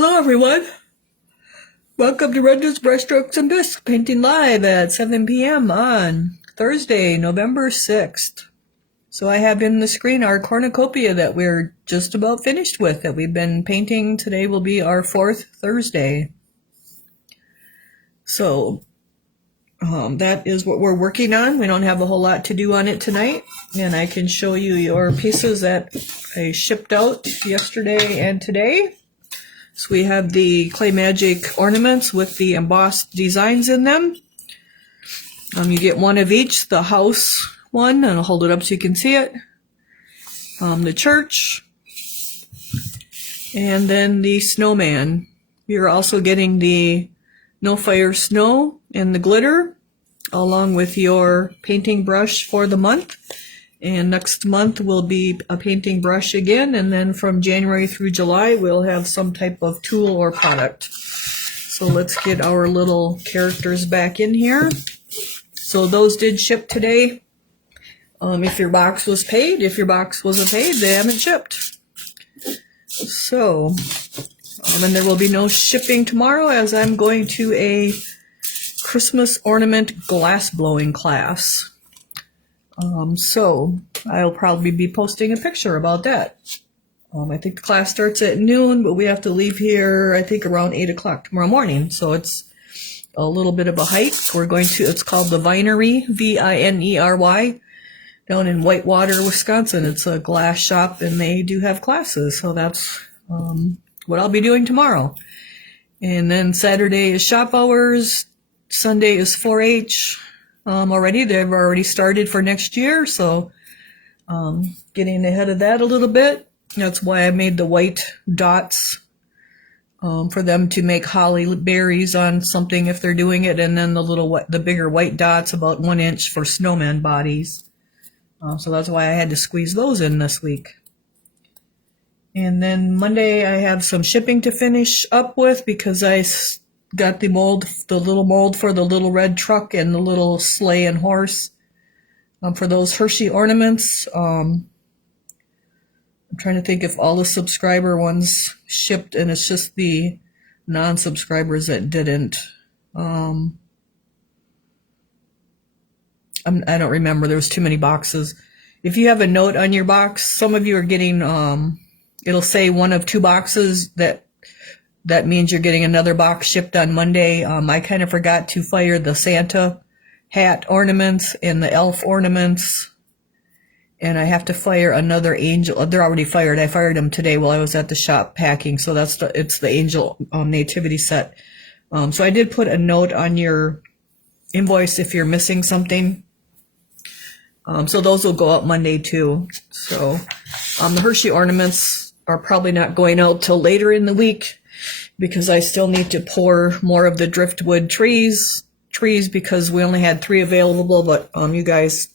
Hello everyone, welcome to Render's Brushstrokes and Bisque Painting Live at 7 p.m. on Thursday, November 6th. So I have in the screen our Cornucopia that we're just about finished with, that we've been painting. Today will be our fourth Thursday. So that is what we're working on. We don't have a whole lot to do on it tonight, and I can show you your pieces that I shipped out yesterday and today. So we have the Clay Magic ornaments with the embossed designs in them. You get one of each, the house one, and I'll hold it up so you can see it. The church, and then the snowman. You're also getting the No Fire Snow and the glitter, along with your painting brush for the month. And next month will be a painting brush again, and then from January through July we'll have some type of tool or product. So let's get our little characters back in here. So those did ship today. If your box was paid. If your box wasn't paid, they haven't shipped. So, and there will be no shipping tomorrow, as I'm going to a Christmas ornament glass blowing class. So I'll probably be posting a picture about that. I think the class starts at noon, but we have to leave here, I think, around 8 o'clock tomorrow morning. So it's a little bit of a hike. We're going to, it's called the Vinery, V-I-N-E-R-Y, down in Whitewater, Wisconsin. It's a glass shop, and they do have classes. So that's what I'll be doing tomorrow. And then Saturday is shop hours. Sunday is 4-H. Already. They've already started for next year, so getting ahead of that a little bit. That's why I made the white dots for them to make holly berries on something if they're doing it, and then the bigger white dots about 1 inch for snowman bodies. So that's why I had to squeeze those in this week. And then Monday I have some shipping to finish up with, because I got the little mold for the little red truck and the little sleigh and horse for those Hershey ornaments. I'm trying to think if all the subscriber ones shipped, and it's just the non-subscribers that didn't. I don't remember. There was too many boxes. If you have a note on your box, some of you are getting, it'll say one of 2 boxes. That means you're getting another box shipped on Monday. I kind of forgot to fire the Santa hat ornaments and the elf ornaments. And I have to fire another angel. They're already fired. I fired them today while I was at the shop packing. So it's the angel nativity set. So I did put a note on your invoice if you're missing something. So those will go up Monday too. So the Hershey ornaments are probably not going out till later in the week, because I still need to pour more of the driftwood trees because we only had 3 available, but you guys,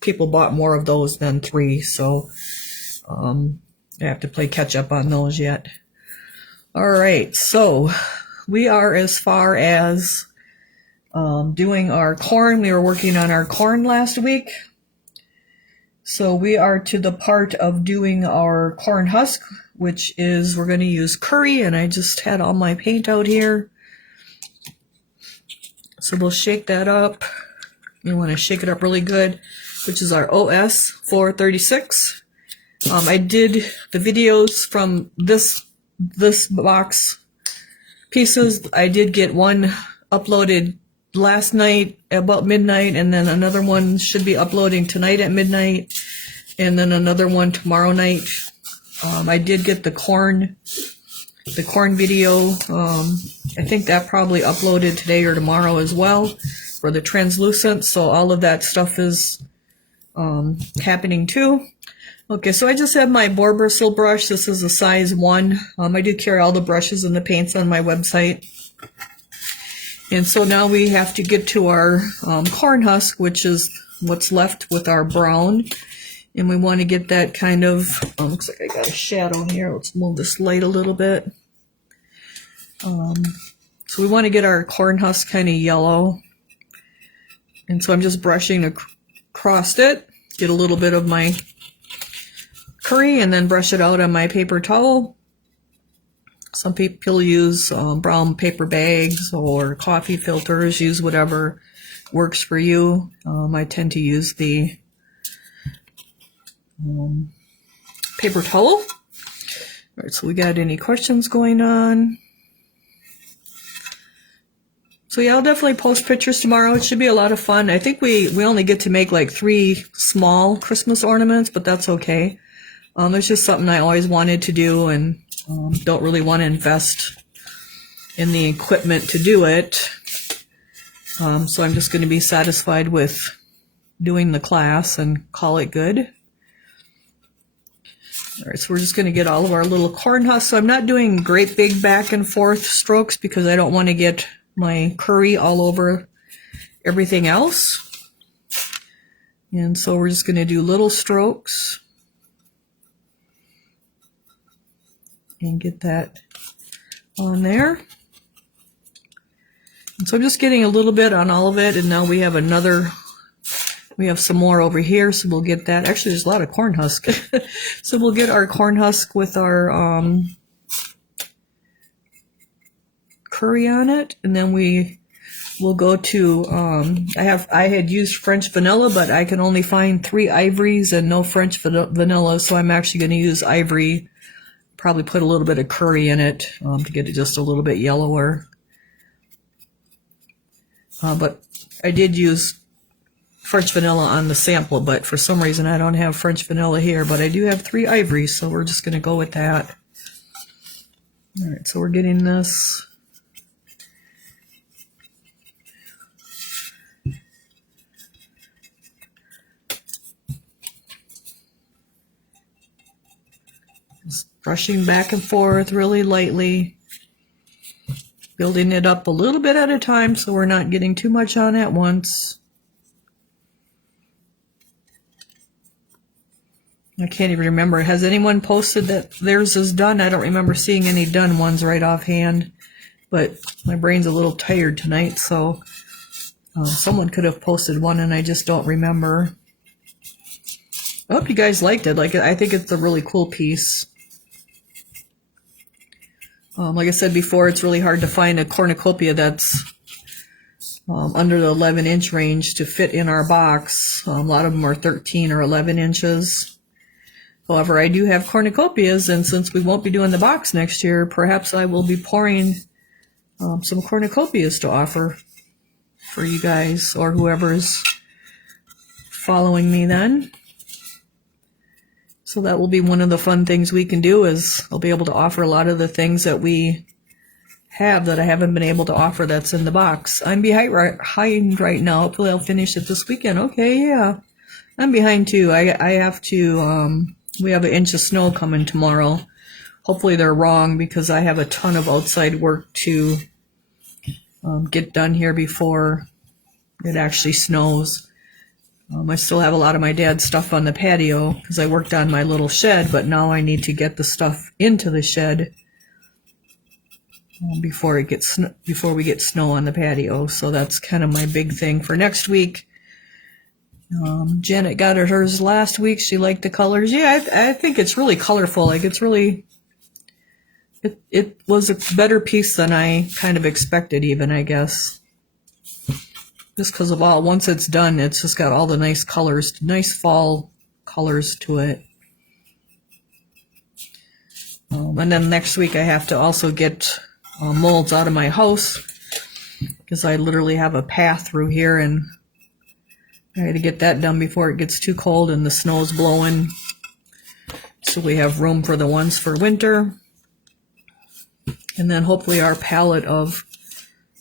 people bought more of those than 3, so I have to play catch up on those yet. All right, so we are as far as doing our corn. We were working on our corn last week. So we are to the part of doing our corn husk, which is, we're going to use curry, and I just had all my paint out here. So we'll shake that up. You want to shake it up really good, which is our OS 436. I did the videos from this box pieces. I did get one uploaded last night about midnight, and then another one should be uploading tonight at midnight, and then another one tomorrow night. I did get the corn video. I think that probably uploaded today or tomorrow as well, for the translucent. So all of that stuff is happening too. Okay, so I just have my boar bristle brush. This is a size 1. I do carry all the brushes and the paints on my website. And so now we have to get to our corn husk, which is what's left with our brown. And we want to get that kind of, looks like I got a shadow here. Let's move this light a little bit. So we want to get our corn husk kind of yellow. And so I'm just brushing across it, get a little bit of my curry, and then brush it out on my paper towel. Some people use brown paper bags or coffee filters. Use whatever works for you. I tend to use the paper towel. All right, so we got any questions going on? So yeah, I'll definitely post pictures tomorrow. It should be a lot of fun. I think we only get to make like 3 small Christmas ornaments, but that's okay. It's just something I always wanted to do, and don't really want to invest in the equipment to do it. So I'm just going to be satisfied with doing the class and call it good. All right, so we're just going to get all of our little corn husks. So I'm not doing great big back and forth strokes because I don't want to get my curry all over everything else. And so we're just going to do little strokes and get that on there. And so I'm just getting a little bit on all of it, and now we have some more over here, so we'll get that. Actually, there's a lot of corn husk. So we'll get our corn husk with our curry on it, and then we'll go to I had used French vanilla, but I can only find 3 ivories and no French vanilla, so I'm actually going to use ivory. Probably put a little bit of curry in it to get it just a little bit yellower. But I did use French vanilla on the sample, but for some reason I don't have French vanilla here, but I do have 3 ivories, so we're just going to go with that. All right, so we're getting this. Just brushing back and forth really lightly, building it up a little bit at a time so we're not getting too much on at once. I can't even remember. Has anyone posted that theirs is done? I don't remember seeing any done ones right offhand, but my brain's a little tired tonight, so someone could have posted one and I just don't remember. I hope you guys liked it. I think it's a really cool piece. Like I said before, it's really hard to find a cornucopia that's under the 11-inch range to fit in our box. A lot of them are 13 or 11 inches. However, I do have cornucopias, and since we won't be doing the box next year, perhaps I will be pouring some cornucopias to offer for you guys or whoever's following me then. So that will be one of the fun things we can do, is I'll be able to offer a lot of the things that we have that I haven't been able to offer that's in the box. I'm behind right now. Hopefully I'll finish it this weekend. Okay, yeah. I'm behind too. I have to, we have 1 inch of snow coming tomorrow. Hopefully they're wrong because I have a ton of outside work to get done here before it actually snows. I still have a lot of my dad's stuff on the patio because I worked on my little shed, but now I need to get the stuff into the shed before we get snow on the patio. So that's kind of my big thing for next week. Janet got hers last week. She liked the colors. Yeah, I think it's really colorful. Like it's really, it was a better piece than I kind of expected even, I guess. Just because of once it's done, it's just got all the nice colors, nice fall colors to it. And then next week I have to also get molds out of my house because I literally have a path through here, and I had to get that done before it gets too cold and the snow's blowing. So we have room for the ones for winter. And then hopefully our palette of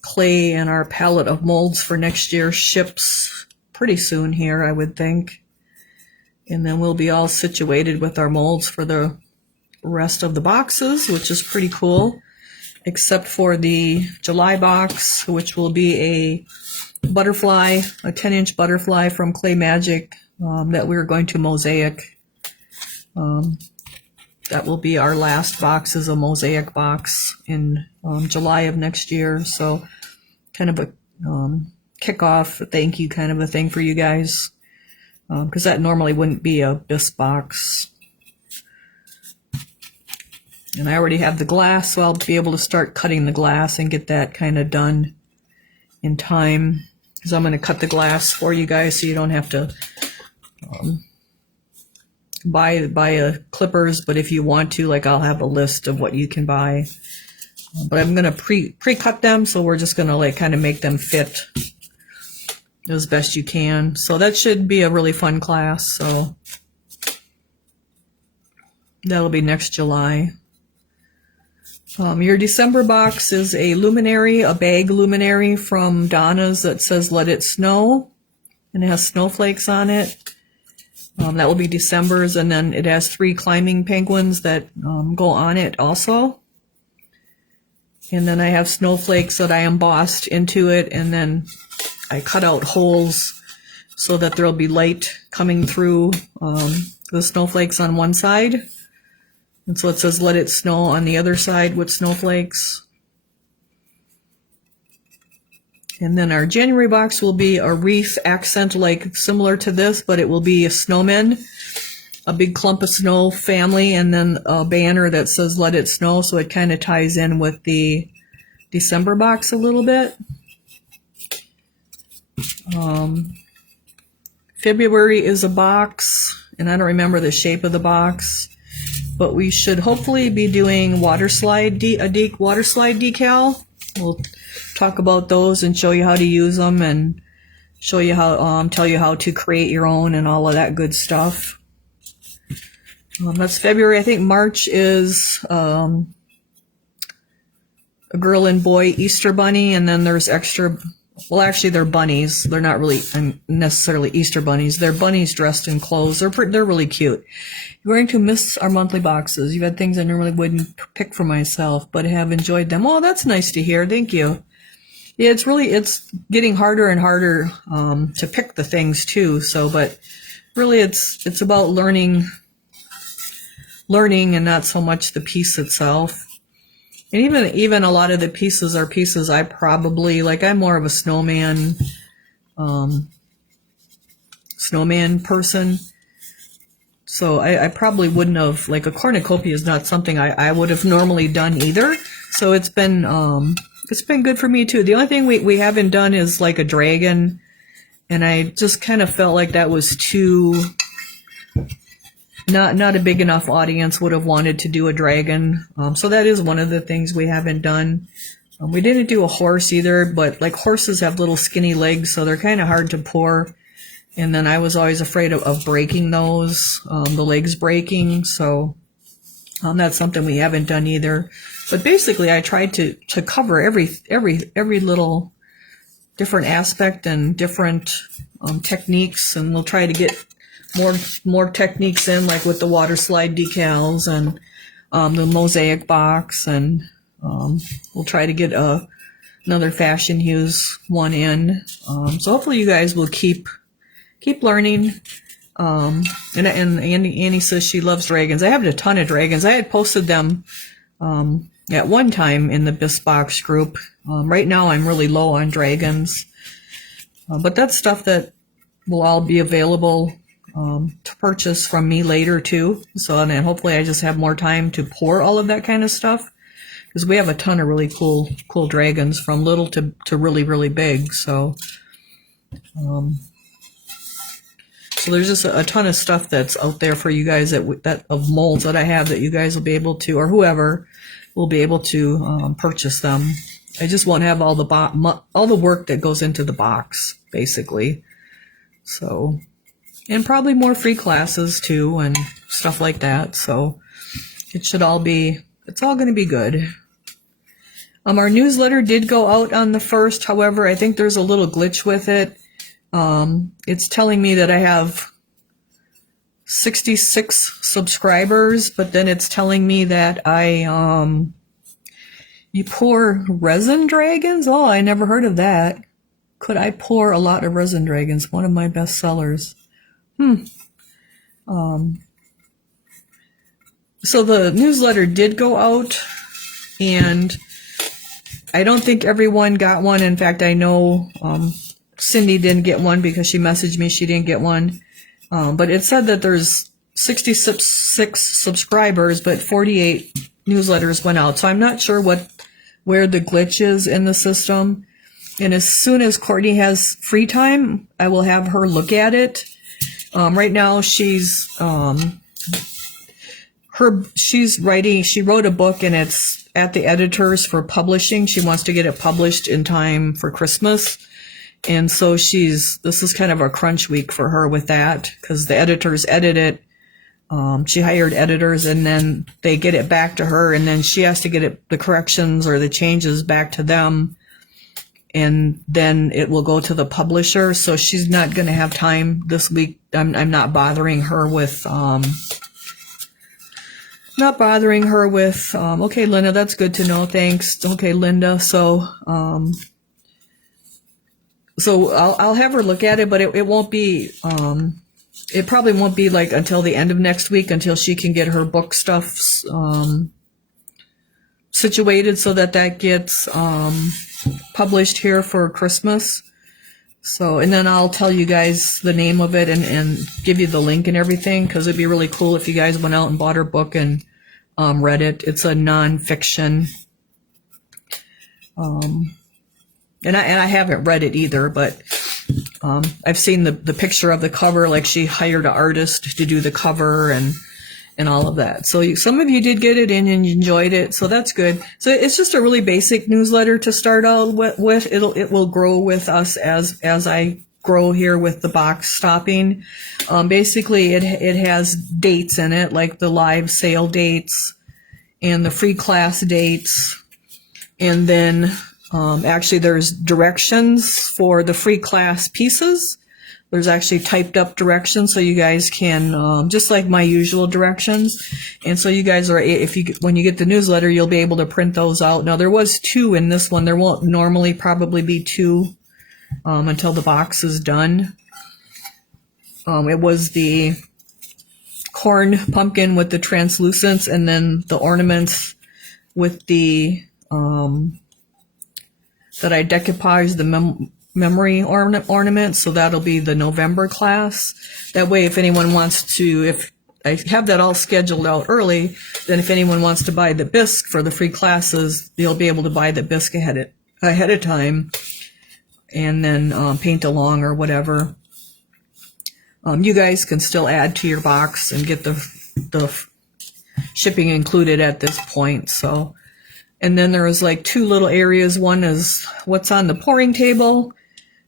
clay and our palette of molds for next year ships pretty soon here, I would think. And then we'll be all situated with our molds for the rest of the boxes, which is pretty cool, except for the July box, which will be a butterfly, a 10-inch butterfly from Clay Magic that we're going to mosaic. That will be our last box, is a mosaic box in July of next year. So kind of a kickoff, a thank you kind of a thing for you guys, because that normally wouldn't be a bisque box. And I already have the glass, so I'll be able to start cutting the glass and get that kind of done in time. Because I'm going to cut the glass for you guys so you don't have to buy clippers. But if you want to, like, I'll have a list of what you can buy. But I'm going to pre-cut them, so we're just going to like kind of make them fit as best you can. So that should be a really fun class. So that'll be next July. Your December box is a luminary, a bag luminary from Donna's that says Let It Snow, and it has snowflakes on it. That will be December's, and then it has 3 climbing penguins that go on it also. And then I have snowflakes that I embossed into it, and then I cut out holes so that there'll be light coming through the snowflakes on one side. And so it says Let It Snow on the other side with snowflakes. And then our January box will be a wreath accent, like similar to this, but it will be a snowman, a big clump of snow family, and then a banner that says Let It Snow. So it kind of ties in with the December box a little bit. February is a box, and I don't remember the shape of the box. But we should hopefully be doing water slide decal. We'll talk about those and show you how to use them and show you how, tell you how to create your own and all of that good stuff. That's February. I think March is a girl and boy Easter bunny, and then there's extra. Well, actually, they're bunnies. They're not really necessarily Easter bunnies. They're bunnies dressed in clothes. They're really cute. You're going to miss our monthly boxes. You've had things I normally wouldn't pick for myself, but have enjoyed them. Oh, that's nice to hear. Thank you. Yeah, it's getting harder and harder to pick the things too. So, but really, it's about learning, and not so much the piece itself. And even a lot of the pieces are pieces I probably, like, I'm more of a snowman person. So I probably wouldn't have, like, a cornucopia is not something I would have normally done either. So it's been good for me too. The only thing we haven't done is like a dragon, and I just kind of felt like that was too, not a big enough audience would have wanted to do a dragon. So that is one of the things we haven't done. We didn't do a horse either, but like horses have little skinny legs, so they're kind of hard to pour. And then I was always afraid of breaking those, the legs breaking. So that's something we haven't done either. But basically, I tried to cover every little different aspect and different techniques, and we'll try to get more techniques in, like with the water slide decals and the mosaic box, and we'll try to get another Fashion Hues one in. So hopefully you guys will keep learning. And Annie says she loves dragons. I have a ton of dragons. I had posted them at one time in the Bisque Box group. Right now I'm really low on dragons. But that's stuff that will all be available to purchase from me later too. So then hopefully I just have more time to pour all of that kind of stuff, because we have a ton of really cool dragons, from little to really, really big. So so there's just a ton of stuff that's out there for you guys that of molds that I have that you guys will be able to, or whoever will be able to purchase them. I just won't have all the work that goes into the box, basically. So, and probably more free classes too and stuff like that. So it should all be, it's all going to be good. Our newsletter did go out on the 1st. However, I think there's a little glitch with it. It's telling me that I have 66 subscribers, but then it's telling me that you pour resin dragons? Oh, I never heard of that. Could I pour a lot of resin dragons? One of my best sellers. So the newsletter did go out, and I don't think everyone got one. In fact, I know Cindy didn't get one because she messaged me she didn't get one. But it said that there's 66 subscribers, but 48 newsletters went out. So I'm not sure where the glitch is in the system. And as soon as Courtney has free time, I will have her look at it. Right now she's writing, she wrote a book and it's at the editors for publishing. She wants to get it published in time for Christmas. And so this is kind of a crunch week for her with that because the editors edit it. She hired editors and then they get it back to her and then she has to get the corrections or the changes back to them. And then it will go to the publisher. So she's not going to have time this week. I'm not bothering her with, okay, Linda, that's good to know. Thanks. Okay, Linda. So I'll have her look at it, but it won't be, it probably won't be like until the end of next week until she can get her book stuff, situated so that gets, published here for Christmas. So, and then I'll tell you guys the name of it and give you the link and everything because it'd be really cool if you guys went out and bought her book and read it. It's a nonfiction. And I haven't read it either, but I've seen the picture of the cover, like she hired an artist to do the cover and all of that. So some of you did get it in and you enjoyed it, so that's good. So it's just a really basic newsletter to start out with. It will grow with us as I grow here with the box stopping. Basically, it has dates in it, like the live sale dates and the free class dates, and then actually there's directions for the free class pieces. There's actually typed up directions so you guys can, just like my usual directions. And so you guys are, when you get the newsletter, you'll be able to print those out. Now there was 2 in this one. There won't normally probably be 2, until the box is done. It was the corn pumpkin with the translucence and then the ornaments with the, that I decoupaged the memory ornament, so that'll be the November class. That way, if anyone wants to, if I have that all scheduled out early, then if anyone wants to buy the bisque for the free classes, you'll be able to buy the bisque ahead of time, and then paint along or whatever. You guys can still add to your box and get the shipping included at this point. So, and then there was like 2 little areas. One is what's on the pouring table,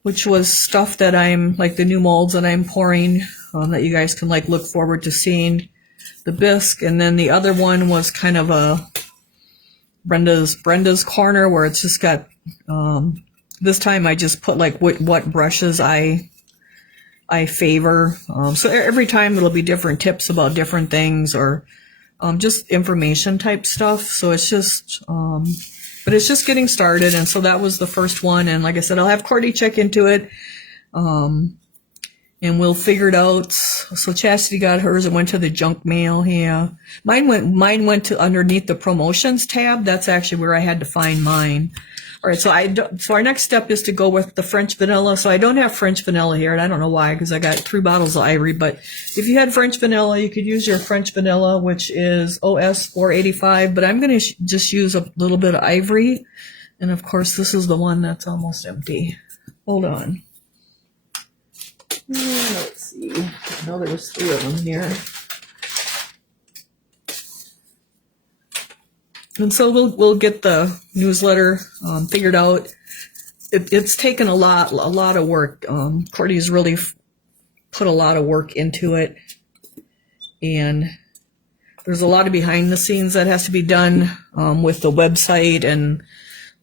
which was stuff that I'm, like the new molds that I'm pouring, that you guys can like look forward to seeing the bisque. And then the other one was kind of a Brenda's corner where it's just got, this time I just put like what brushes I favor. So every time it'll be different tips about different things or, just information type stuff. So it's just, but it's just getting started. And so that was the first one. And like I said, I'll have Courtney check into it. And we'll figure it out. So Chastity got hers. It went to the junk mail. Yeah. Mine went to underneath the promotions tab. That's actually where I had to find mine. All right. So our next step is to go with the French vanilla. So I don't have French vanilla here, and I don't know why, because I got 3 bottles of ivory. But if you had French vanilla, you could use your French vanilla, which is OS 485. But I'm going to just use a little bit of ivory. And of course, this is the one that's almost empty. Hold on. Let's see. I know there was 3 of them here. And so we'll get the newsletter figured out. It's taken a lot of work. Courtney's really put a lot of work into it, and there's a lot of behind the scenes that has to be done with the website and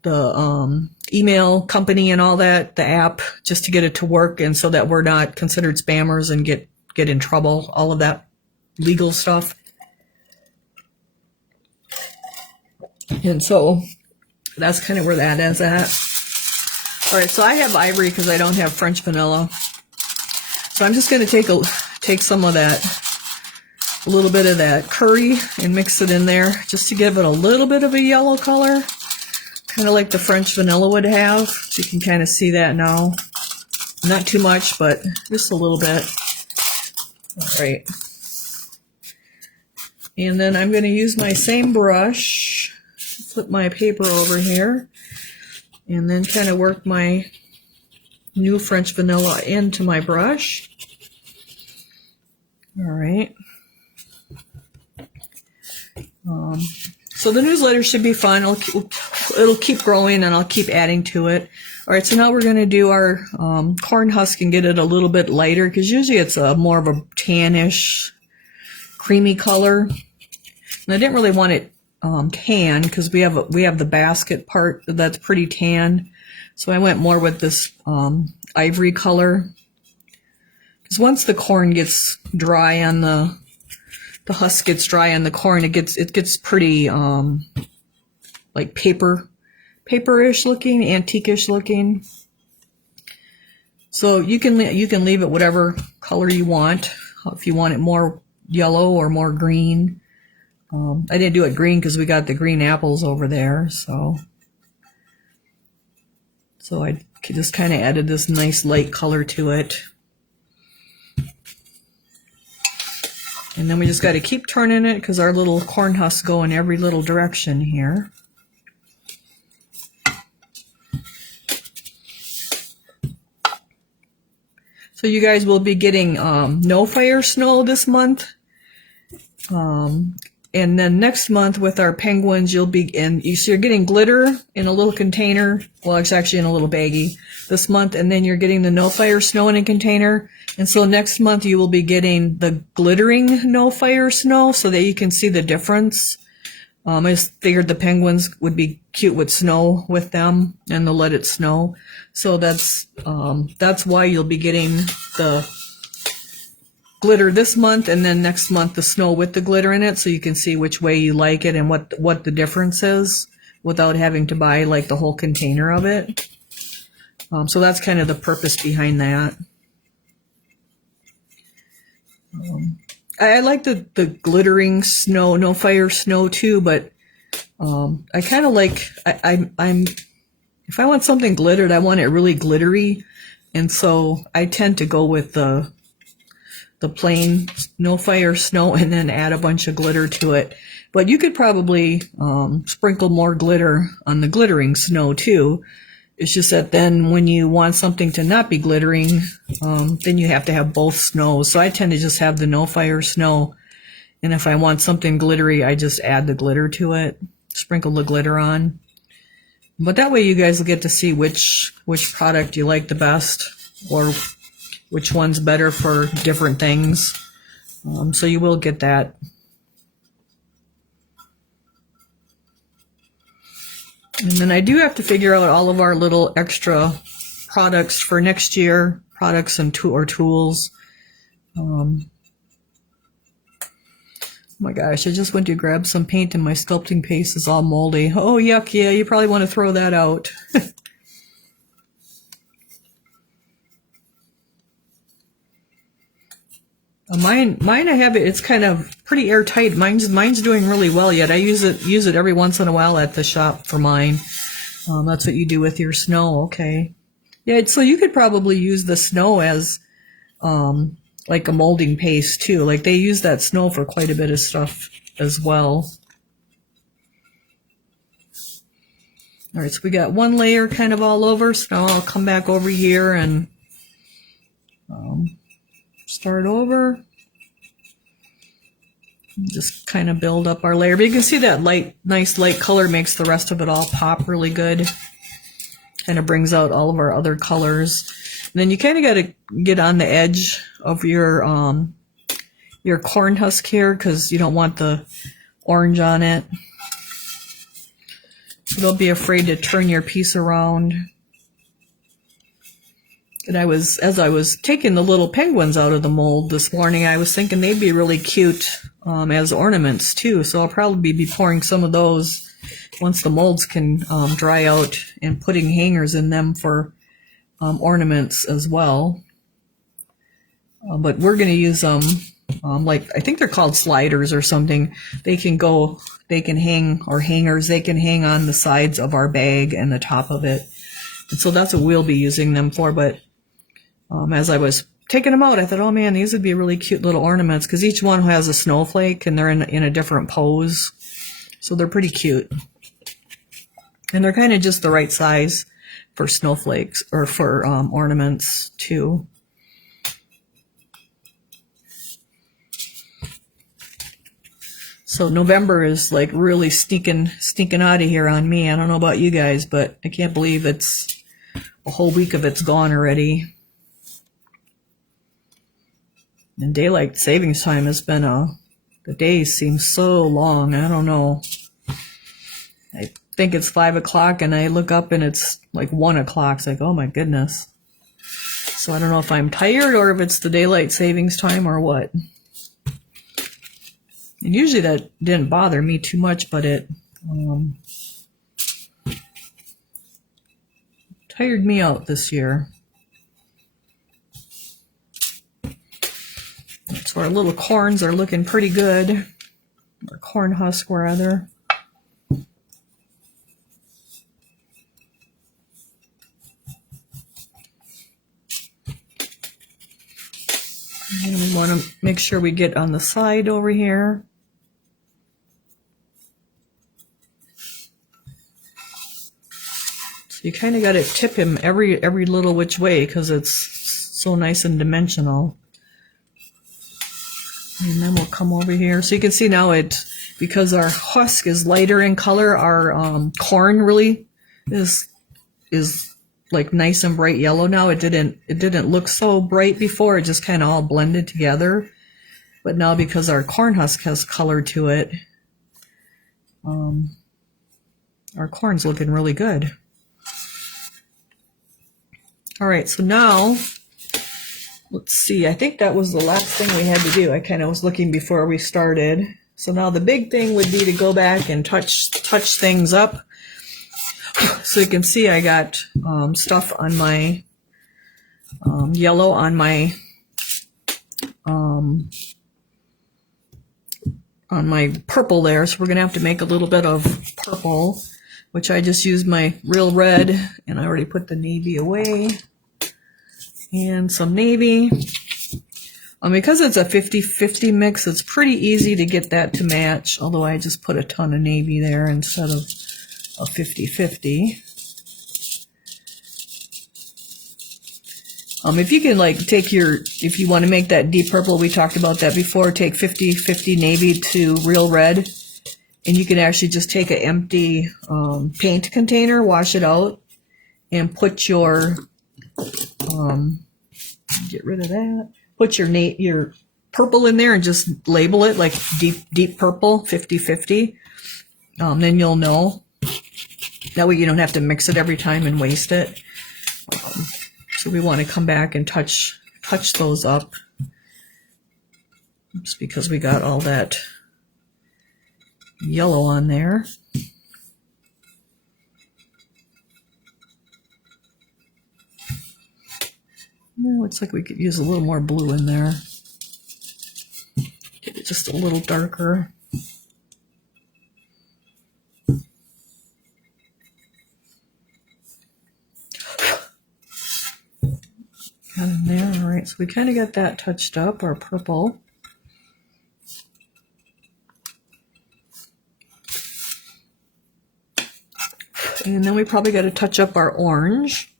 the email company and all that, the app, just to get it to work, and so that we're not considered spammers and get in trouble. All of that legal stuff. And so that's kind of where that is at. All right, so I have ivory because I don't have French vanilla. So I'm just going to take some of that, a little bit of that curry and mix it in there just to give it a little bit of a yellow color, kind of like the French vanilla would have. So you can kind of see that now. Not too much, but just a little bit. All right. And then I'm going to use my same brush, flip my paper over here, and then kind of work my new French vanilla into my brush. All right. So the newsletter should be fun. It'll keep growing and I'll keep adding to it. All right, so now we're going to do our corn husk and get it a little bit lighter, because usually it's more of a tannish, creamy color. And I didn't really want it tan, because we have the basket part that's pretty tan. So I went more with this ivory color. Because once the corn gets dry on the husk gets dry on the corn, it gets pretty like paperish looking, antique-ish looking. So you can leave it whatever color you want. If you want it more yellow or more green. I didn't do it green because we got the green apples over there, so I just kind of added this nice light color to it. And then we just got to keep turning it, because our little corn husks go in every little direction here. So you guys will be getting no fire snow this month. And then next month with our penguins, you'll be so you're getting glitter in a little container. Well, it's actually in a little baggie this month. And then you're getting the no fire snow in a container. And so next month you will be getting the glittering no fire snow, so that you can see the difference. I just figured the penguins would be cute with snow with them, and they'll let it snow. So that's why you'll be getting the glitter this month, and then next month the snow with the glitter in it, so you can see which way you like it and what the difference is without having to buy like the whole container of it. So that's kind of the purpose behind that. I like the glittering snow, no fire snow too, but I kind of like, if I want something glittered, I want it really glittery, and so I tend to go with the plain no fire snow and then add a bunch of glitter to it. But you could probably sprinkle more glitter on the glittering snow too. It's just that then when you want something to not be glittering, then you have to have both snows. So I tend to just have the no fire snow, and if I want something glittery, I just add the glitter to it, sprinkle the glitter on. But that way you guys will get to see which product you like the best, or which one's better for different things. So you will get that. And then I do have to figure out all of our little extra products for next year, products and tools. Oh my gosh, I just went to grab some paint and my sculpting paste is all moldy. Oh, yuck, yeah, you probably want to throw that out. Mine I have it, it's kind of pretty airtight. Mine's doing really well yet. I use it every once in a while at the shop for mine. That's what you do with your snow, okay. Yeah, so you could probably use the snow as like a molding paste too. Like they use that snow for quite a bit of stuff as well. All right, so we got one layer kind of all over, so now I'll come back over here and start over. Just kind of build up our layer. But you can see that nice light color makes the rest of it all pop really good. Kind of brings out all of our other colors. And then you kind of got to get on the edge of your corn husk here, because you don't want the orange on it. So don't be afraid to turn your piece around. And as I was taking the little penguins out of the mold this morning, I was thinking they'd be really cute as ornaments too. So I'll probably be pouring some of those once the molds can dry out, and putting hangers in them for ornaments as well. But we're going to use them like, I think they're called sliders or something. They can hang, or hangers, they can hang on the sides of our bag and the top of it. And so that's what we'll be using them for. But as I was taking them out, I thought, oh man, these would be really cute little ornaments because each one has a snowflake and they're in a different pose. So they're pretty cute. And they're kind of just the right size for snowflakes or for ornaments too. So November is like really sneaking out of here on me. I don't know about you guys, but I can't believe it's a whole week of it's gone already. And daylight savings time has been the days seem so long. I don't know. I think it's 5 o'clock and I look up and it's like 1 o'clock. It's like, oh my goodness. So I don't know if I'm tired or if it's the daylight savings time or what. And usually that didn't bother me too much, but it tired me out this year. So our little corns are looking pretty good. Or corn husk, rather. And we want to make sure we get on the side over here. So you kind of got to tip him every little which way because it's so nice and dimensional. And then we'll come over here. So you can see now because our husk is lighter in color, our corn really is like nice and bright yellow now. It didn't look so bright before. It just kind of all blended together. But now because our corn husk has color to it, our corn's looking really good. All right, so now let's see. I think that was the last thing we had to do. I kind of was looking before we started. So now the big thing would be to go back and touch things up. So you can see I got stuff on my yellow on my purple there. So we're going to have to make a little bit of purple, which I just used my real red, and I already put the navy away. And some navy. Because it's a 50-50 mix, it's pretty easy to get that to match, although I just put a ton of navy there instead of a 50-50. If you can if you want to make that deep purple, we talked about that before, take 50-50 navy to real red, and you can actually just take an empty paint container, wash it out, and put your get rid of that. Put your purple in there and just label it like deep purple, 50-50. Then you'll know. That way you don't have to mix it every time and waste it. So we want to come back and touch those up. Just because we got all that yellow on there. Well, looks like we could use a little more blue in there. Get it just a little darker. Got in there, all right. So we kind of got that touched up, our purple. And then we probably got to touch up our orange.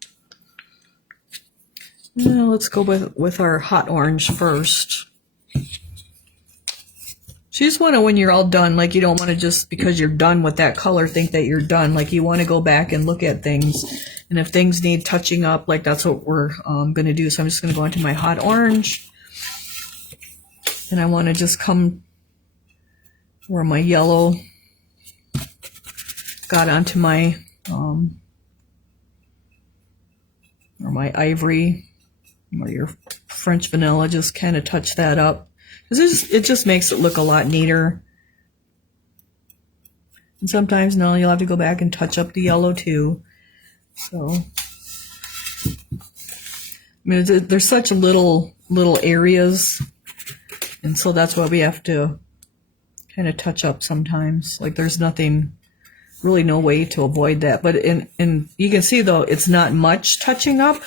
Now let's go with our hot orange first. So you just want to, when you're all done, like you don't want to just because you're done with that color think that you're done. Like you want to go back and look at things. And if things need touching up, like that's what we're going to do. So I'm just going to go into my hot orange. And I want to just come where my yellow got onto my, or my ivory. Or your French vanilla, just kind of touch that up. It just makes it look a lot neater. And sometimes, no, you'll have to go back and touch up the yellow too. So, I mean, there's such little areas, and so that's why we have to kind of touch up sometimes. Like there's really no way to avoid that. But and you can see though, it's not much touching up.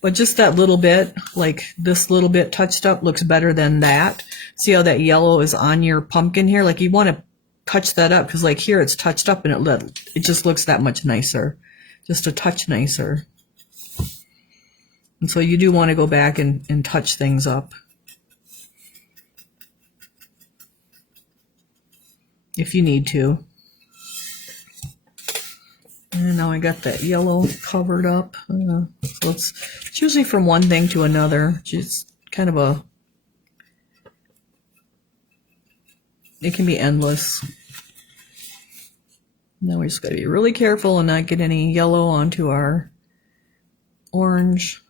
But just that little bit, like this little bit touched up, looks better than that. See how that yellow is on your pumpkin here? Like you want to touch that up, because like here it's touched up and it just looks that much nicer. Just a touch nicer. And so you do want to go back and touch things up, if you need to. And now I got that yellow covered up. So it's usually from one thing to another. Just kind of it can be endless. Now we just got to be really careful and not get any yellow onto our orange.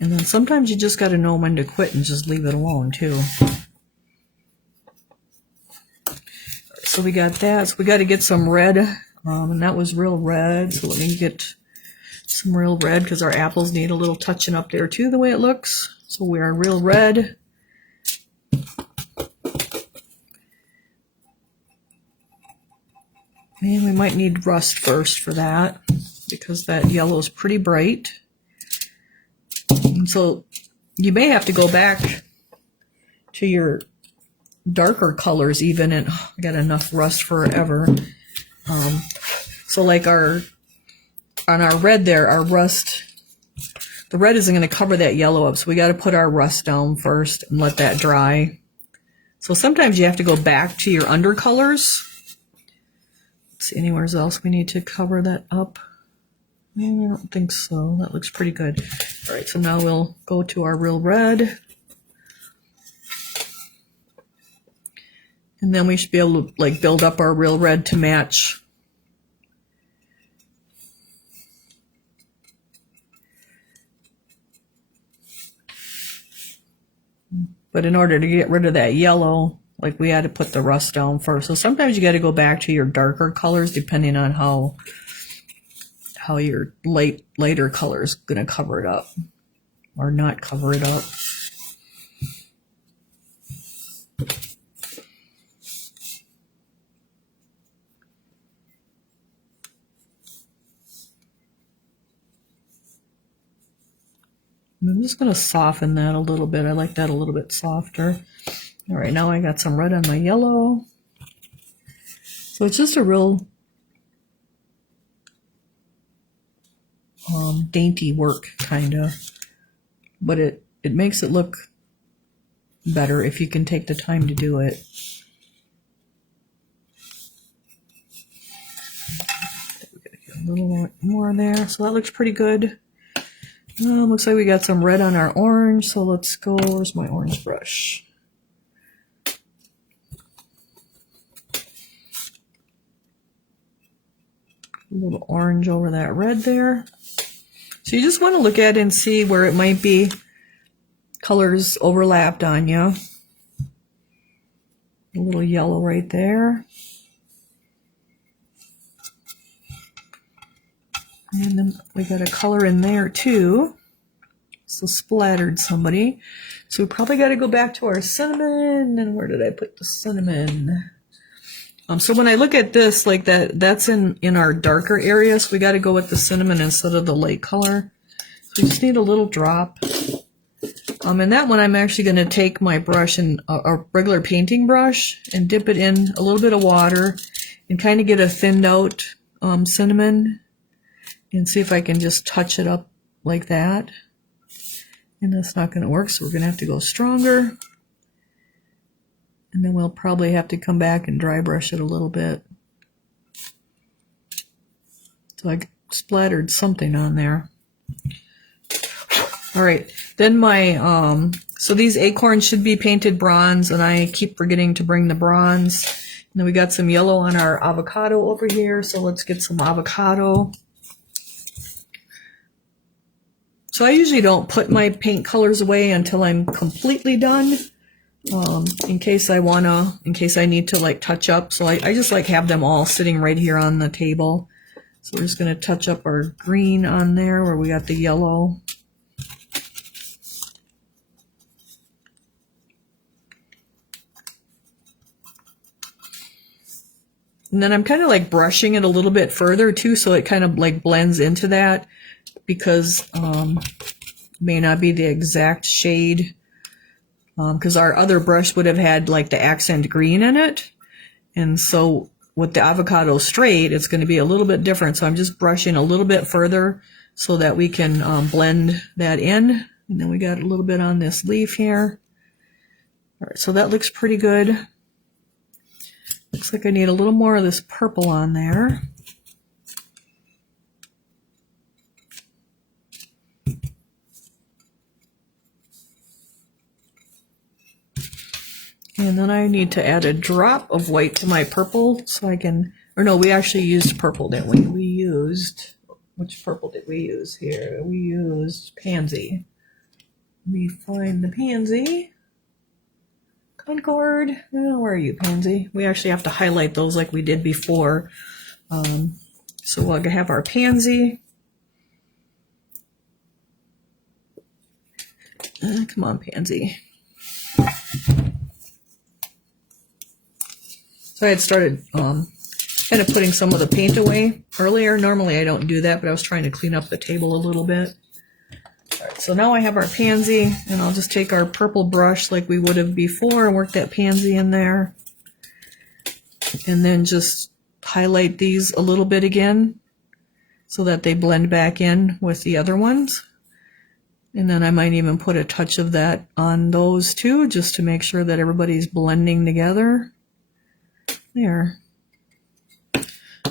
And then sometimes you just got to know when to quit and just leave it alone too. So we got that. So we got to get some red. And that was real red. So let me get some real red, because our apples need a little touching up there too, the way it looks. So we are real red. And we might need rust first for that, because that yellow is pretty bright. And so you may have to go back to your darker colors even, and I got enough rust forever. So like on our red there, our rust, the red isn't going to cover that yellow up, so we got to put our rust down first and let that dry. So sometimes you have to go back to your undercolors. Let's see, anywhere else we need to cover that up? I don't think so. That looks pretty good. All right, so now we'll go to our real red. And then we should be able to like build up our real red to match. But in order to get rid of that yellow, like we had to put the rust down first. So sometimes you got to go back to your darker colors depending on how your lighter color is going to cover it up or not cover it up. I'm just going to soften that a little bit. I like that a little bit softer. All right, now I got some red on my yellow. So it's just a real dainty work, kind of. But it makes it look better if you can take the time to do it. We gotta get a little more there. So that looks pretty good. Looks like we got some red on our orange, so let's go. Where's my orange brush? A little orange over that red there. So you just want to look at it and see where it might be colors overlapped on you. A little yellow right there. And then we got a color in there too. So splattered somebody. So we probably got to go back to our cinnamon. And where did I put the cinnamon? So when I look at this, like that's in our darker area. So we got to go with the cinnamon instead of the light color. So we just need a little drop. And that one I'm actually going to take my brush and a regular painting brush and dip it in a little bit of water and kind of get a thinned out cinnamon. And see if I can just touch it up like that. And that's not going to work, so we're going to have to go stronger. And then we'll probably have to come back and dry brush it a little bit. So I splattered something on there. All right, then my, so these acorns should be painted bronze, and I keep forgetting to bring the bronze. And then we got some yellow on our avocado over here, so let's get some avocado. So I usually don't put my paint colors away until I'm completely done, in case I need to like touch up. So I just like have them all sitting right here on the table. So we're just going to touch up our green on there where we got the yellow. And then I'm kind of like brushing it a little bit further too, so it kind of like blends into that, because may not be the exact shade, because our other brush would have had like the accent green in it. And so with the avocado straight, it's going to be a little bit different. So I'm just brushing a little bit further so that we can blend that in. And then we got a little bit on this leaf here. All right, so that looks pretty good. Looks like I need a little more of this purple on there. And then I need to add a drop of white to my purple so I can, or no, we actually used purple, didn't we? We used, which purple did we use here? We used pansy. Let me find the pansy. Concord, oh, where are you, pansy? We actually have to highlight those like we did before. So we'll have our pansy. Come on, pansy. So I had started kind of putting some of the paint away earlier. Normally I don't do that, but I was trying to clean up the table a little bit. All right, so now I have our pansy, and I'll just take our purple brush like we would have before and work that pansy in there. And then just highlight these a little bit again so that they blend back in with the other ones. And then I might even put a touch of that on those too, just to make sure that everybody's blending together. There. All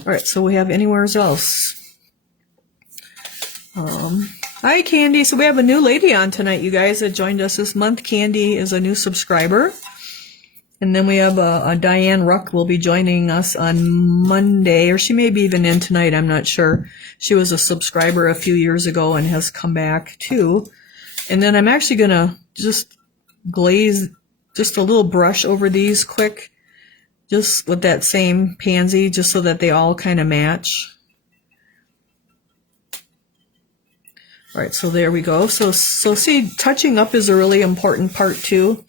right, so we have anywhere else. Hi, Candy. So we have a new lady on tonight, you guys, that joined us this month. Candy is a new subscriber. And then we have a Diane Ruck will be joining us on Monday, or she may be even in tonight, I'm not sure. She was a subscriber a few years ago and has come back too. And then I'm actually going to just glaze just a little brush over these quick, just with that same pansy, just so that they all kind of match. All right, so there we go. So see, touching up is a really important part too.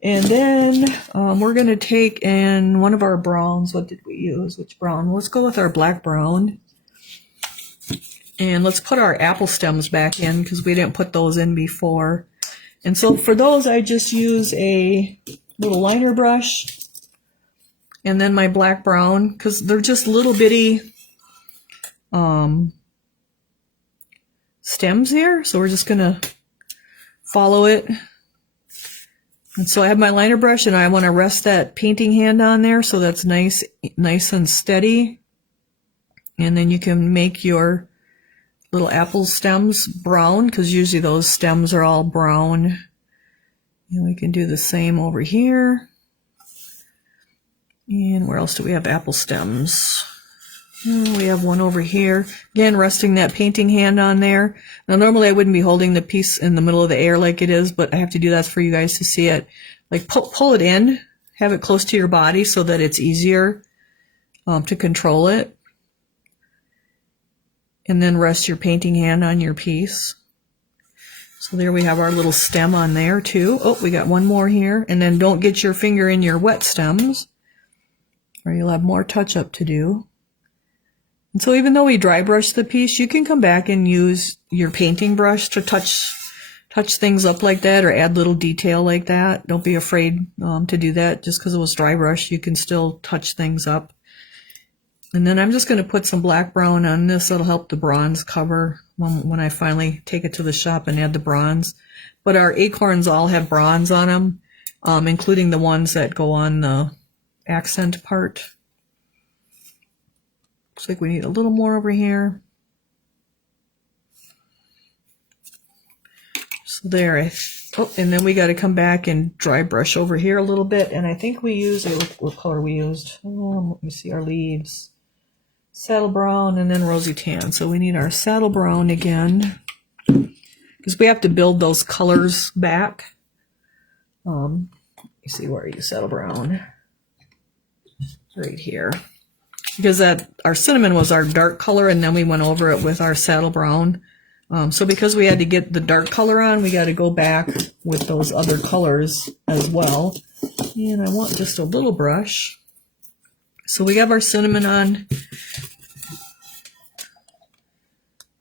And then we're going to take in one of our browns. What did we use? Which brown? Let's go with our black brown. And let's put our apple stems back in because we didn't put those in before. And so for those, I just use a little liner brush and then my black brown, because they're just little bitty stems here. So we're just going to follow it. And so I have my liner brush and I want to rest that painting hand on there so that's nice and steady. And then you can make your little apple stems brown, because usually those stems are all brown. And we can do the same over here. And where else do we have apple stems? We have one over here. Again, resting that painting hand on there. Now, normally I wouldn't be holding the piece in the middle of the air like it is, but I have to do that for you guys to see it. Like pull it in, have it close to your body so that it's easier to control it. And then rest your painting hand on your piece. So there we have our little stem on there too. Oh, we got one more here. And then don't get your finger in your wet stems, or you'll have more touch up to do. And so even though we dry brush the piece, you can come back and use your painting brush to touch things up like that, or add little detail like that. Don't be afraid to do that. Just because it was dry brush, you can still touch things up. And then I'm just going to put some black brown on this. That'll help the bronze cover when I finally take it to the shop and add the bronze. But our acorns all have bronze on them, including the ones that go on the accent part. Looks like we need a little more over here. So there. Oh, and then we got to come back and dry brush over here a little bit. And I think we used, what color we used? Oh, let me see our leaves. Saddle brown and then rosy tan. So we need our saddle brown again, because we have to build those colors back. Let me see, where are you, saddle brown? Right here. Because our cinnamon was our dark color, and then we went over it with our saddle brown. So because we had to get the dark color on, we got to go back with those other colors as well. And I want just a little brush So we have our cinnamon on.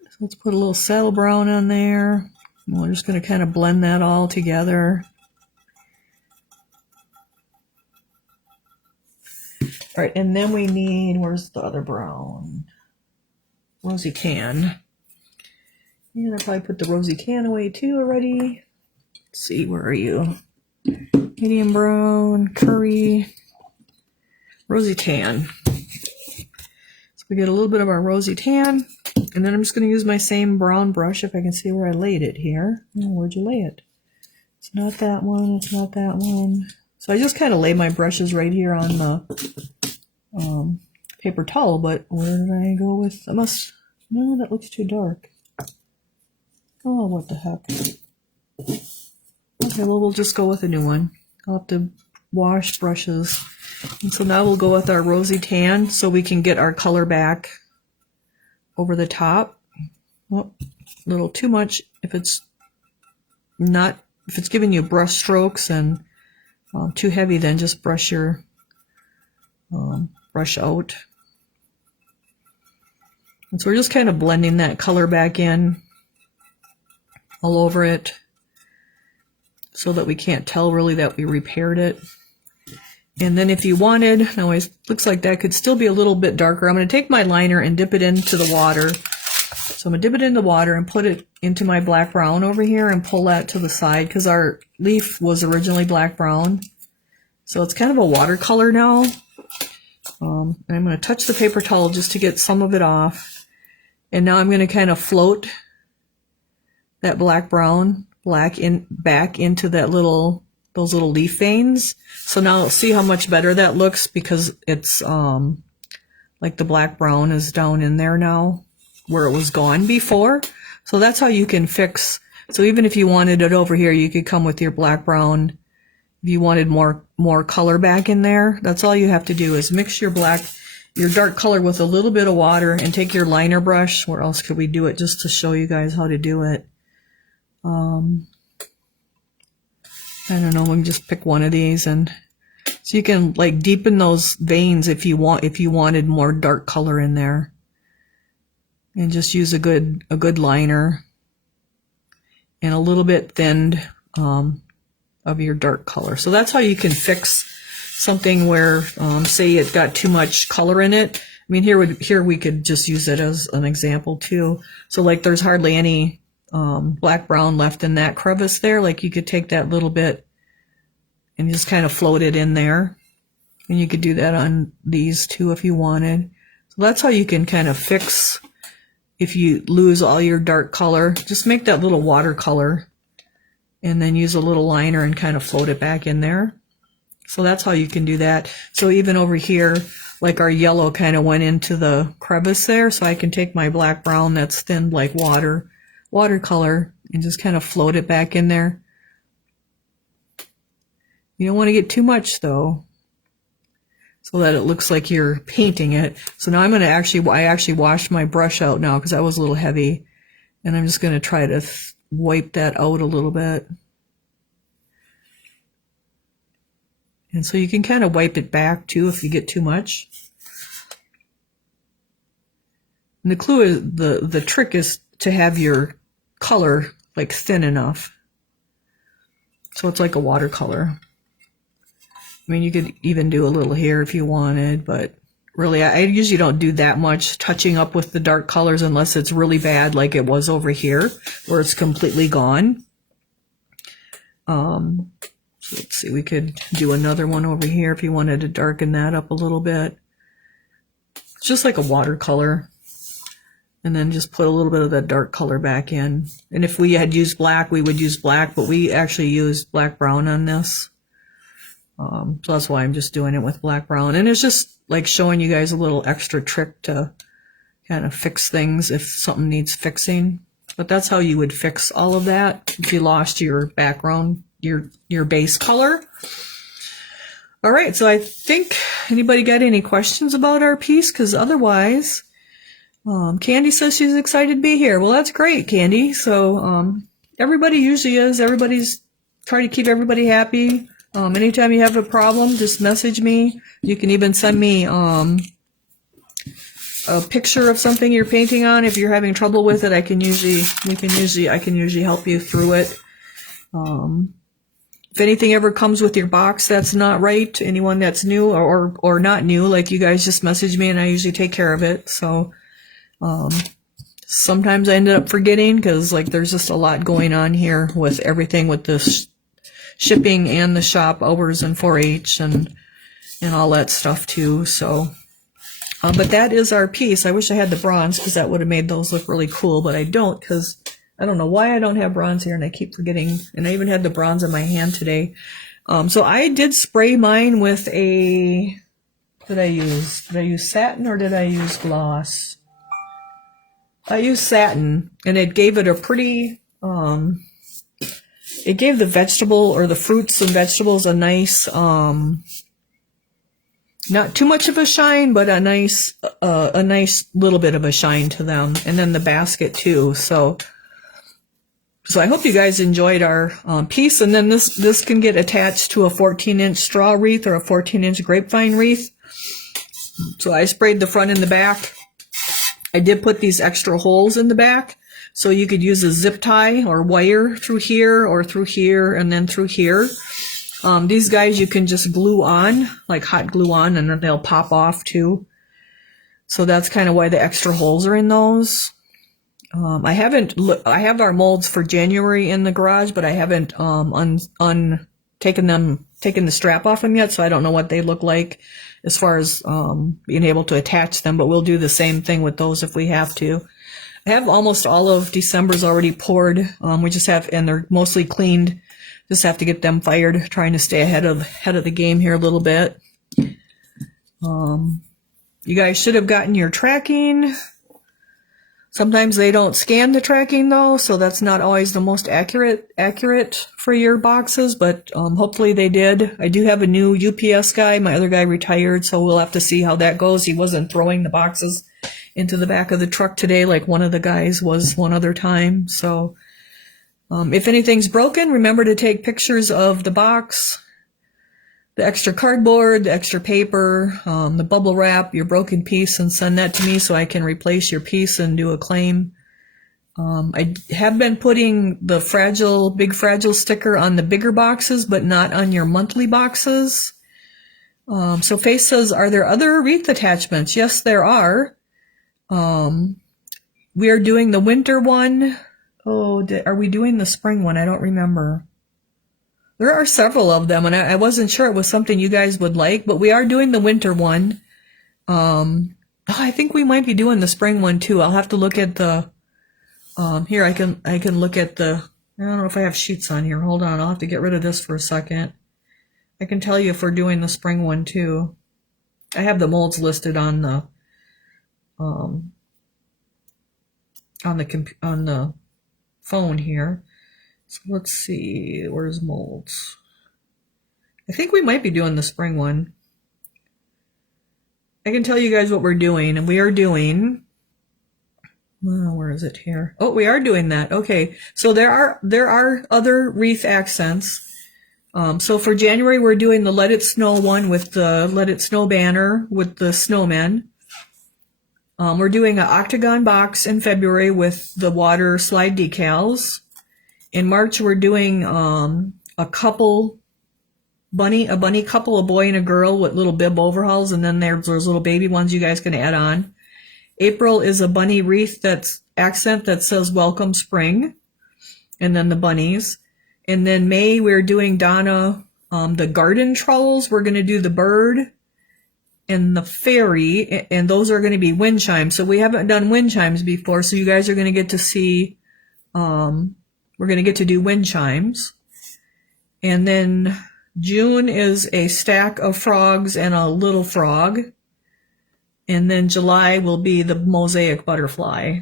So let's put a little saddle brown on there. And we're just going to kind of blend that all together. All right, and then we need, where's the other brown? Rosy can. And I probably put the rosy can away too already. Let's see, where are you? Medium brown, curry, rosy tan. So we get a little bit of our rosy tan, and then I'm just going to use my same brown brush if I can see where I laid it here. Oh, where'd you lay it? It's not that one, it's not that one. So I just kind of lay my brushes right here on the paper towel, but where did I go with, no, that looks too dark. Oh, what the heck. Okay, well, we'll just go with a new one. I'll have to wash brushes. And so now we'll go with our rosy tan so we can get our color back over the top. Oh, a little too much if it's giving you brush strokes, and too heavy, then just brush your brush out. And so we're just kind of blending that color back in all over it so that we can't tell really that we repaired it. And then if you wanted, now it looks like that could still be a little bit darker. I'm going to take my liner and dip it into the water. So I'm going to dip it in the water and put it into my black brown over here and pull that to the side because our leaf was originally black brown. So it's kind of a watercolor now. And I'm going to touch the paper towel just to get some of it off. And now I'm going to kind of float that black back into that those little leaf veins. So now see how much better that looks because it's like the black brown is down in there now where it was gone before. So that's how you can fix. So even if you wanted it over here, you could come with your black brown. If you wanted more color back in there, that's all you have to do is mix your dark color with a little bit of water and take your liner brush. Where else could we do it just to show you guys how to do it? I don't know, we can just pick one of these, and so you can like deepen those veins if you wanted more dark color in there. And just use a good liner and a little bit thinned of your dark color. So that's how you can fix something where say it got too much color in it. I mean, here we could just use it as an example too. So like there's hardly any black brown left in that crevice there. Like you could take that little bit and just kind of float it in there, and you could do that on these too if you wanted. So that's how you can kind of fix if you lose all your dark color. Just make that little watercolor and then use a little liner and kind of float it back in there. So that's how you can do that. So even over here, like our yellow kind of went into the crevice there, so I can take my black brown that's thinned like watercolor and just kind of float it back in there. You don't want to get too much though, so that it looks like you're painting it. So now I'm going to I actually washed my brush out now because that was a little heavy, and I'm just going to try to wipe that out a little bit. And so you can kind of wipe it back too if you get too much. And the clue is, the trick is to have your color like thin enough so it's like a watercolor. I mean, you could even do a little here if you wanted, but really I usually don't do that much touching up with the dark colors unless it's really bad like it was over here where it's completely gone. So let's see, we could do another one over here if you wanted to darken that up a little bit. It's just like a watercolor. And then just put a little bit of that dark color back in. And if we had used black, we would use black, but we actually used black brown on this. So that's why I'm just doing it with black brown. And it's just like showing you guys a little extra trick to kind of fix things if something needs fixing. But that's how you would fix all of that if you lost your background, your base color. All right, so I think, anybody got any questions about our piece? Because otherwise, Candy says she's excited to be here. Well, that's great, Candy. So everybody usually is. Everybody's trying to keep everybody happy. Anytime you have a problem, just message me. You can even send me a picture of something you're painting on. If you're having trouble with it, I can usually help you through it. If anything ever comes with your box that's not right, anyone that's new or not new, like you guys, just message me and I usually take care of it. So sometimes I ended up forgetting because like there's just a lot going on here with everything with this shipping and the shop hours and 4-H and all that stuff too. So, but that is our piece. I wish I had the bronze because that would have made those look really cool, but I don't because I don't know why I don't have bronze here and I keep forgetting. And I even had the bronze in my hand today. So I did spray mine with did I use satin or did I use gloss? I used satin and it gave it a pretty, it gave the vegetable or the fruits and vegetables a nice, not too much of a shine, but a nice little bit of a shine to them. And then the basket too. So I hope you guys enjoyed our piece. And then this can get attached to a 14-inch straw wreath or a 14-inch grapevine wreath. So I sprayed the front and the back. I did put these extra holes in the back. So you could use a zip tie or wire through here and then through here. These guys you can just glue on, like hot glue on, and then they'll pop off too. So that's kind of why the extra holes are in those. I have our molds for January in the garage, but I haven't taken the strap off them yet, so I don't know what they look like as far as being able to attach them, but we'll do the same thing with those if we have to. I have almost all of December's already poured. We just have, and they're mostly cleaned. Just have to get them fired, trying to stay ahead of the game here a little bit. You guys should have gotten your tracking. Sometimes they don't scan the tracking though, so that's not always the most accurate for your boxes, but hopefully they did. I do have a new UPS guy. My other guy retired, so we'll have to see how that goes. He wasn't throwing the boxes into the back of the truck today like one of the guys was one other time. So if anything's broken, remember to take pictures of the box, the extra cardboard, the extra paper, the bubble wrap, your broken piece, and send that to me so I can replace your piece and do a claim. I have been putting the big fragile sticker on the bigger boxes, but not on your monthly boxes. So Faith says, are there other wreath attachments? Yes, there are. We are doing the winter one. Oh, are we doing the spring one? I don't remember. There are several of them, and I wasn't sure it was something you guys would like, but we are doing the winter one. I think we might be doing the spring one too. I'll have to look at the, here I can look at the, I don't know if I have sheets on here. Hold on, I'll have to get rid of this for a second. I can tell you if we're doing the spring one too. I have the molds listed on the phone here. So let's see, where's molds? I think we might be doing the spring one. I can tell you guys what we're doing, and we are doing, well, where is it here? Oh, we are doing that. Okay, so there are other wreath accents. So for January, we're doing the Let It Snow one with the Let It Snow banner with the snowmen. We're doing an octagon box in February with the water slide decals. In March, we're doing a bunny couple, a boy and a girl with little bib overhauls, and then there's those little baby ones you guys can add on. April is a bunny wreath accent that says Welcome Spring, and then the bunnies. And then May, we're doing Donna, the garden trolls. We're going to do the bird and the fairy, and those are going to be wind chimes. So we haven't done wind chimes before, so you guys are going to get to see, we're going to get to do wind chimes. And then June is a stack of frogs and a little frog. And then July will be the mosaic butterfly.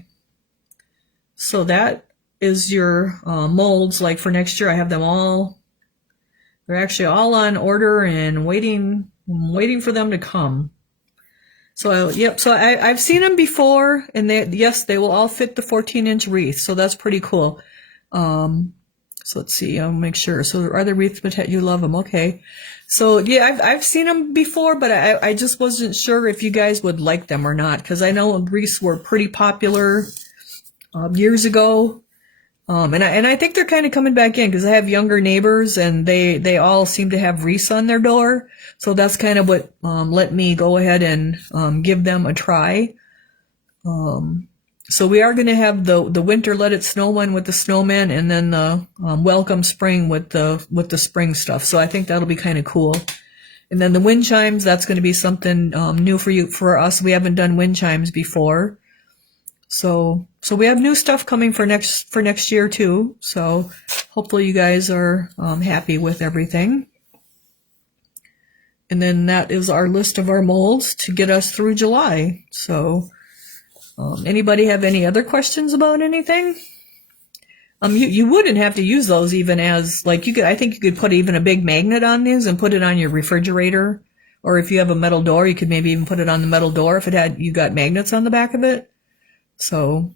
So that is your molds. Like for next year, I have them all. They're actually all on order and waiting for them to come. So yep. So I've seen them before, and they will all fit the 14-inch wreath. So that's pretty cool. So So let's see, I'll make sure. So are the wreaths, but you love them. Okay. So yeah, I've seen them before, but I just wasn't sure if you guys would like them or not, because I know wreaths were pretty popular years ago. And I think they're kind of coming back in, because I have younger neighbors and they all seem to have wreaths on their door. So that's kind of what let me go ahead and give them a try. So we are going to have the winter Let It Snow one with the snowmen, and then the welcome spring with the spring stuff. So I think that'll be kind of cool. And then the wind chimes, that's going to be something new for us. We haven't done wind chimes before. So we have new stuff coming for next year too. So hopefully you guys are happy with everything. And then that is our list of our molds to get us through July. So anybody have any other questions about anything? You wouldn't have to use those even as, like, I think you could put even a big magnet on these and put it on your refrigerator. Or if you have a metal door, you could maybe even put it on the metal door if you got magnets on the back of it. So,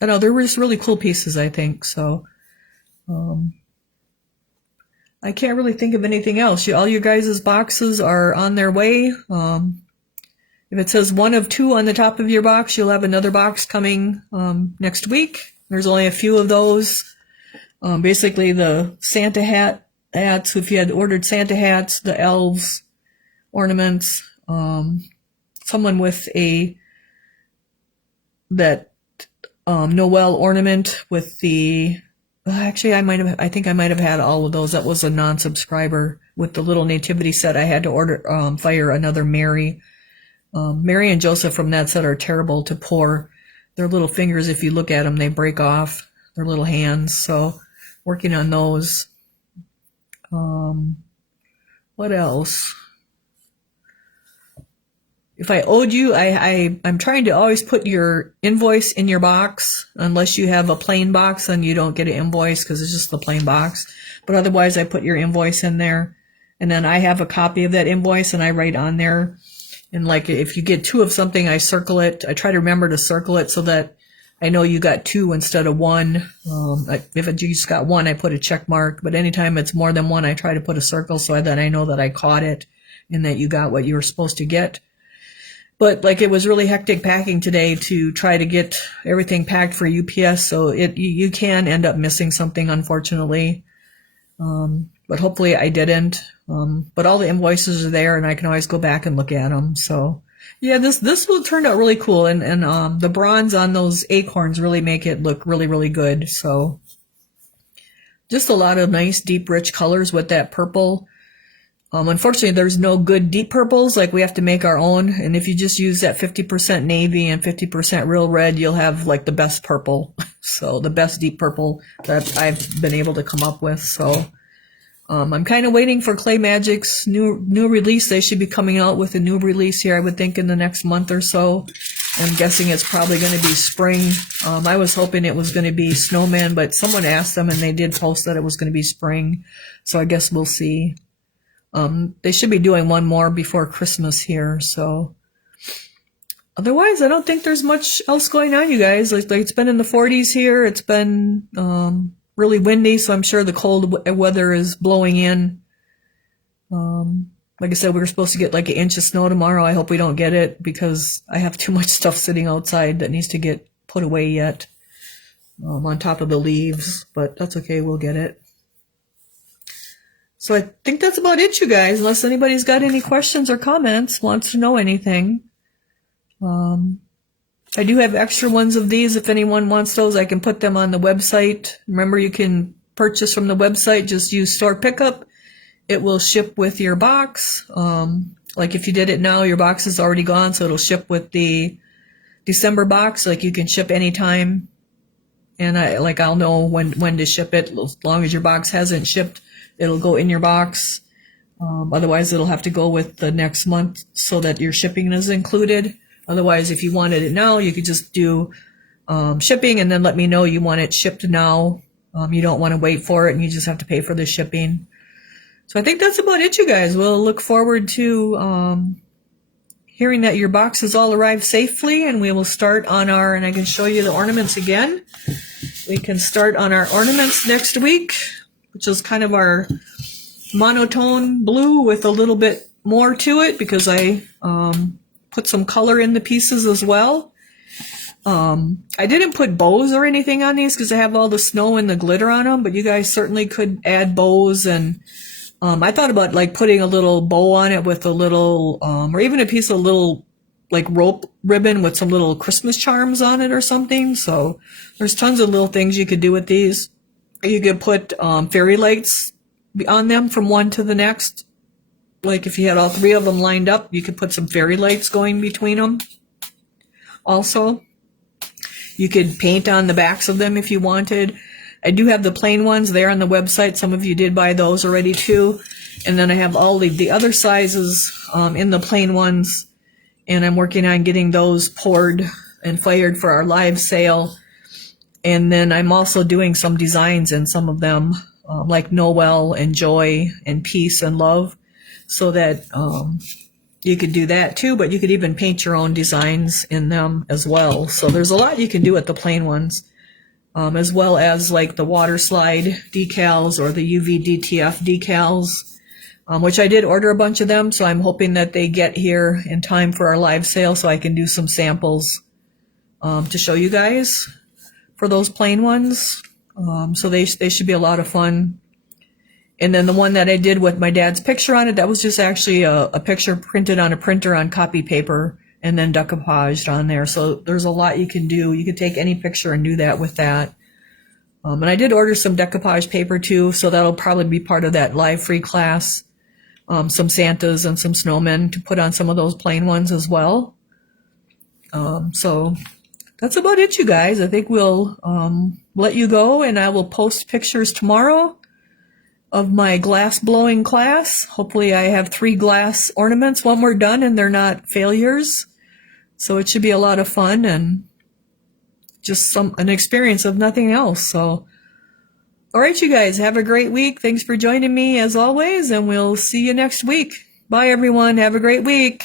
I know, they're just really cool pieces, I think. So, I can't really think of anything else. All your guys' boxes are on their way. If it says 1 of 2 on the top of your box, you'll have another box coming next week. There's only a few of those. Basically, the Santa hats, if you had ordered Santa hats, the elves, ornaments, someone with that Noel ornament with the... Actually, I think I might have had all of those. That was a non-subscriber with the little nativity set. I had to fire another Mary. Mary and Joseph from that set are terrible to pour. Their little fingers, if you look at them, they break off. Their little hands. So, working on those. What else? If I owed you, I'm trying to always put your invoice in your box. Unless you have a plain box, then you don't get an invoice because it's just the plain box. But otherwise, I put your invoice in there. And then I have a copy of that invoice and I write on there. And like if you get 2 of something, I circle it. I try to remember to circle it so that I know you got 2 instead of 1. If you just got 1, I put a check mark. But anytime it's more than 1, I try to put a circle so that I know that I caught it and that you got what you were supposed to get. But like it was really hectic packing today to try to get everything packed for UPS. So you can end up missing something, unfortunately. But hopefully I didn't. But all the invoices are there and I can always go back and look at them. So yeah, this will turn out really cool. And the bronze on those acorns really make it look really, really good. So just a lot of nice, deep, rich colors with that purple. Unfortunately, there's no good deep purples. Like we have to make our own. And if you just use that 50% navy and 50% real red, you'll have like the best purple. So the best deep purple that I've been able to come up with. So I'm kind of waiting for Clay Magic's new release. They should be coming out with a new release here, I would think, in the next month or so. I'm guessing it's probably going to be spring. I was hoping it was going to be snowman, but someone asked them and they did post that it was going to be spring. So I guess we'll see. They should be doing one more before Christmas here. So otherwise, I don't think there's much else going on, you guys. Like it's been in the 40s here. It's been really windy, so I'm sure the cold weather is blowing in. Like I said, we were supposed to get like 1 inch of snow tomorrow. I hope we don't get it because I have too much stuff sitting outside that needs to get put away yet on top of the leaves. But that's okay. We'll get it. So I think that's about it, you guys, unless anybody's got any questions or comments, wants to know anything. I do have extra ones of these. If anyone wants those, I can put them on the website. Remember, you can purchase from the website. Just use store pickup. It will ship with your box. Like if you did it now, your box is already gone, so it'll ship with the December box. Like you can ship anytime. And I'll know when to ship it. As long as your box hasn't shipped, it'll go in your box. Otherwise, it'll have to go with the next month so that your shipping is included. Otherwise, if you wanted it now, you could just do shipping and then let me know you want it shipped now. You don't want to wait for it and you just have to pay for the shipping. So I think that's about it, you guys. We'll look forward to hearing that your boxes all arrived safely, and we will start on and I can show you the ornaments again. we can start on our ornaments next week, which is kind of our monotone blue with a little bit more to it because I put some color in the pieces as well. I didn't put bows or anything on these because I have all the snow and the glitter on them, but you guys certainly could add bows. And I thought about like putting a little bow on it with a little, or even a piece of little like rope ribbon with some little Christmas charms on it or something. So there's tons of little things you could do with these. You could put fairy lights on them from one to the next. Like if you had all three of them lined up, you could put some fairy lights going between them. Also, you could paint on the backs of them if you wanted. I do have the plain ones there on the website. Some of you did buy those already too. And then I have all the other sizes in the plain ones. And I'm working on getting those poured and fired for our live sale. And then I'm also doing some designs in some of them, like Noel and Joy and Peace and Love, so that you could do that too, but you could even paint your own designs in them as well. So there's a lot you can do with the plain ones, as well as like the water slide decals or the UV DTF decals. Which I did order a bunch of them, so I'm hoping that they get here in time for our live sale so I can do some samples to show you guys for those plain ones. So they should be a lot of fun. And then the one that I did with my dad's picture on it, that was just actually a picture printed on a printer on copy paper and then decoupaged on there. So there's a lot you can do. You could take any picture and do that with that. And I did order some decoupage paper too, so that'll probably be part of that live free class. Some Santas and some snowmen to put on some of those plain ones as well. So that's about it, you guys. I think we'll let you go, and I will post pictures tomorrow of my glass blowing class. Hopefully I have 3 glass ornaments when we're done and they're not failures. So it should be a lot of fun and just an experience of nothing else. So all right, you guys, have a great week. Thanks for joining me as always, and we'll see you next week. Bye, everyone. Have a great week.